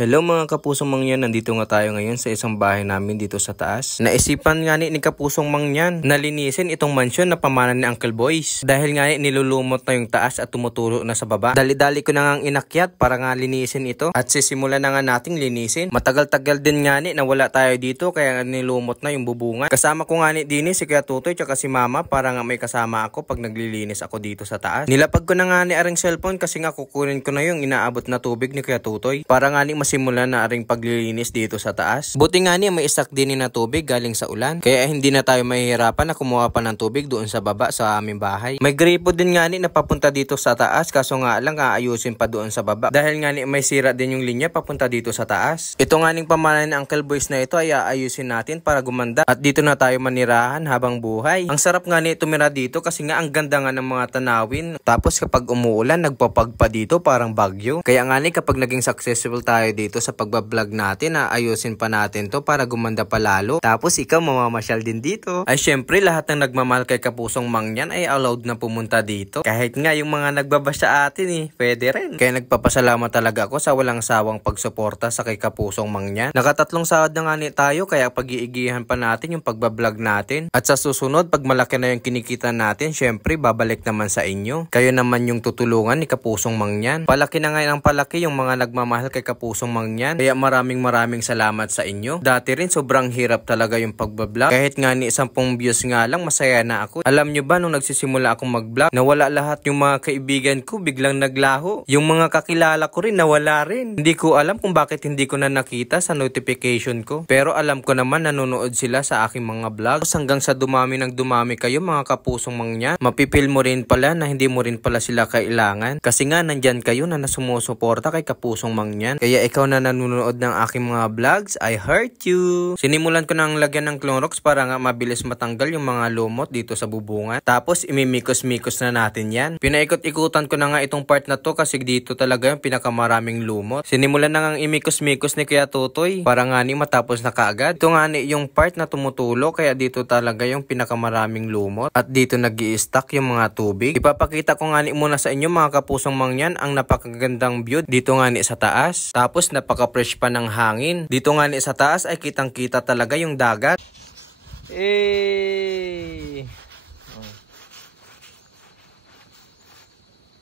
Hello mga kapusong mangyan, nandito nga tayo ngayon sa isang bahay namin dito sa taas. Naisipan nga ni kapusong mangyan na linisin itong mansyon na pamana ni Uncle Boys. Dahil nga nilulumot na yung taas at tumuturo na sa baba. Dali-dali ko na nga inakyat para nga linisin ito at sisimulan na nga nating linisin. Matagal-tagal din nga ni na wala tayo dito kaya nilumot na yung bubungan. Kasama ko nga ni Dini, si Kuya Tutoy tsaka si Mama para nga may kasama ako pag naglilinis ako dito sa taas. Nilapag ko na nga ni aring cellphone kasi nga kukunin ko na yung inaabot na tubig ni Kuya Tutoy para nga ni simulan na aring paglilinis dito sa taas. Buti nga niya may stock din na tubig galing sa ulan. Kaya hindi na tayo mahihirapan na kumuha pa ng tubig doon sa baba sa aming bahay. May gripo din nga ni na papunta dito sa taas kaso nga lang aayusin pa doon sa baba. Dahil nga ni may sira din yung linya papunta dito sa taas. Ito nga ning pamanan ng Uncle Boys na ito ay aayusin natin para gumanda. At dito na tayo manirahan habang buhay. Ang sarap nga ni tumira dito kasi nga ang ganda nga ng mga tanawin. Tapos kapag umuulan nagpapagpa dito parang bagyo. Kaya nga ni kapag naging successful tayo dito sa pagbablog natin, ayusin pa natin to para gumanda pa lalo. Tapos ikaw mamamasyal din dito. Ay syempre lahat ng nagmamahal kay Kapusong Mangyan ay allowed na pumunta dito. Kahit nga yung mga nagbabash sa atin pwede rin. Kaya nagpapasalamat talaga ako sa walang sawang pagsuporta sa kay Kapusong Mangyan. Nakatatlong sahod na nga ni tayo kaya pag-iigihan pa natin yung pagbablog natin. At sa susunod pag malaki na yung kinikita natin, syempre babalik naman sa inyo. Kayo naman yung tutulungan ni Kapusong Mangyan. Palaki na nga ng palaki yung mga nagmamahal kay Kapusong Mangyan. Kaya maraming salamat sa inyo. Dati rin sobrang hirap talaga yung pagbablog. Kahit nga ni 10 views nga lang masaya na ako. Alam nyo ba nung nagsisimula akong magblog, nawala lahat yung mga kaibigan ko, biglang naglaho. Yung mga kakilala ko rin nawala rin. Hindi ko alam kung bakit hindi ko na nakita sa notification ko. Pero alam ko naman nanonood sila sa aking mga vlogs. Hanggang sa dumami ng dumami kayo mga Kapusong Mangyan, mapipil mo rin pala na hindi mo rin pala sila kailangan. Kasi nga nandyan kayo na nasumusuporta kay Kapusong Mangyan. Kaya ikaw na nanonood ng aking mga vlogs, I heart you. Sinimulan ko nang lagyan ng Clorox para nga mabilis matanggal yung mga lumot dito sa bubungan. Tapos imimikos-mikos na natin yan. Pinaikot-ikutan ko na nga itong part na to kasi dito talaga yung pinakamaraming lumot. Sinimulan na nga imikos-mikos ni Kuya Tutoy para nga ni matapos na kaagad. Ito nga ni yung part na tumutulo kaya dito talaga yung pinakamaraming lumot. At dito nag-i-stack yung mga tubig. Ipapakita ko nga ni muna sa inyo mga Kapusong Mangyan ang napakagandang view dito nga ni sa taas. Tapos napaka-fresh pa ng hangin. Dito nga ni sa taas ay kitang-kita talaga yung dagat.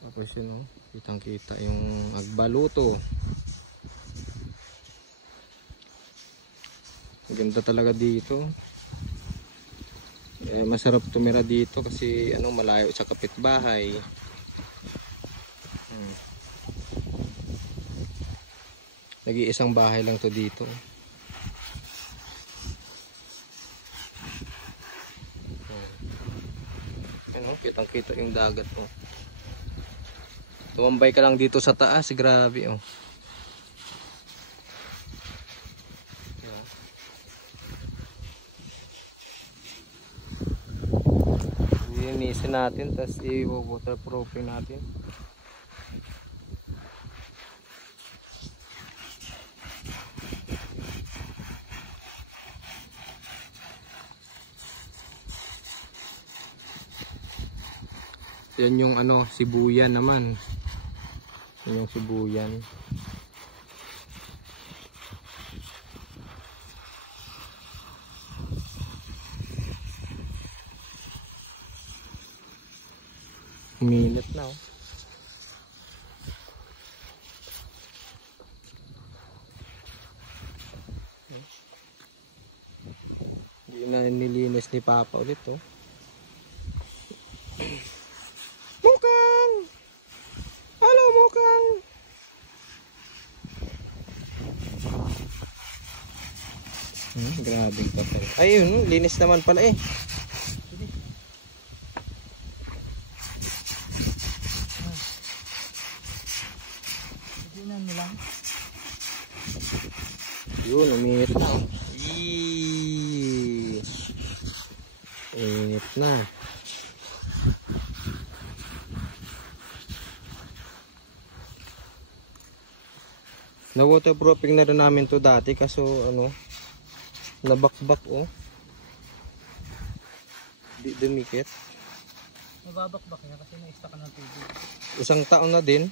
Tapos yun kitang-kita yung Agbaluto. Ganda talaga dito. Masarap tumira dito kasi malayo sa kapitbahay. Nag-iisang bahay lang to dito. Kitang-kita yung dagat mo. Tumambay ka lang dito sa taas, grabe Linisin natin, tapos i-waterproofing natin. Yan yung sibuyan naman. Yan yung sibuyan. Uminit na Hindi na nilinis ni Papa ulit Mukang! Hello Mukang! Grabe pa pala. Ayun, linis naman pala Yun, uminit na Init na. Na-waterproofing na rin namin to dati kaso nabakbak di dumikit. Nababakbak niya kasi na-stuck ng tubig. Isang taon na din.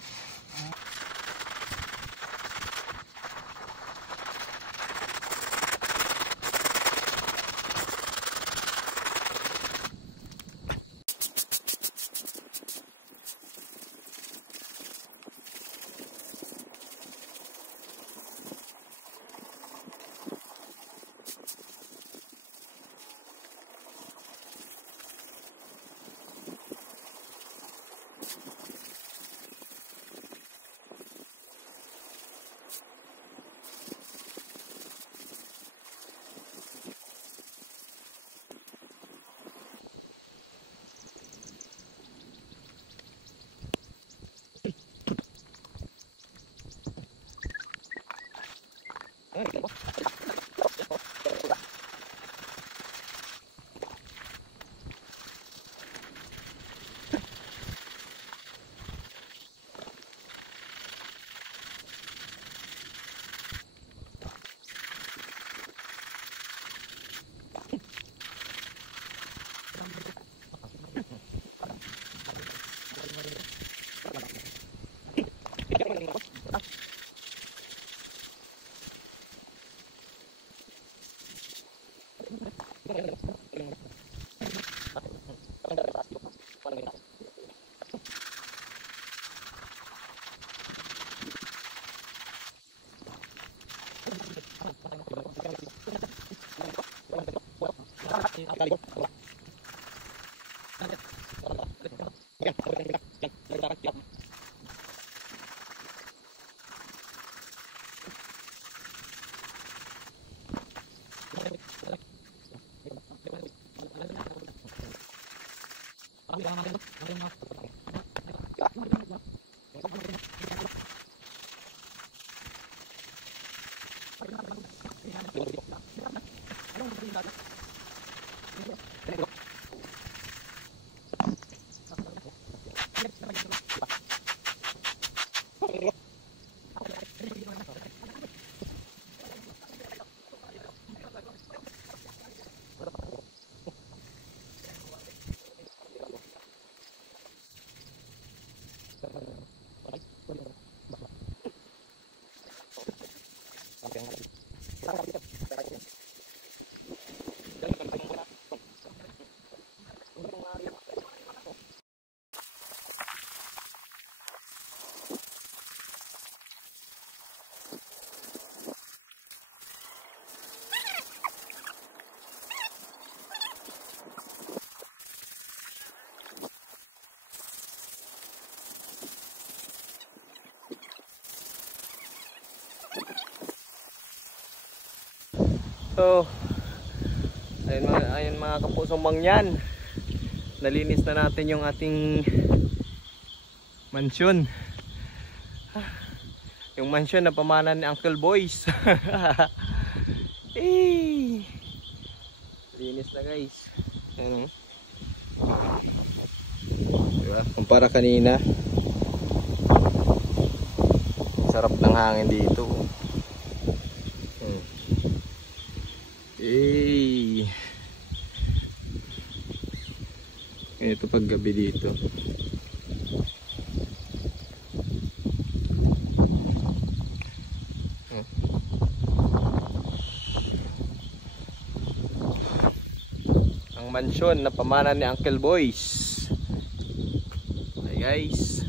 So, ayun mga kapusong mangyan, nalinis na natin yung ating mansyon. Yung mansyon na pamana ni Uncle Boys. Linis na guys. Ano? Diba? Kumpara kanina, sarap ng hangin dito. Ito pag gabi dito. Ang mansyon na pamana ni Uncle Boys. Hi guys.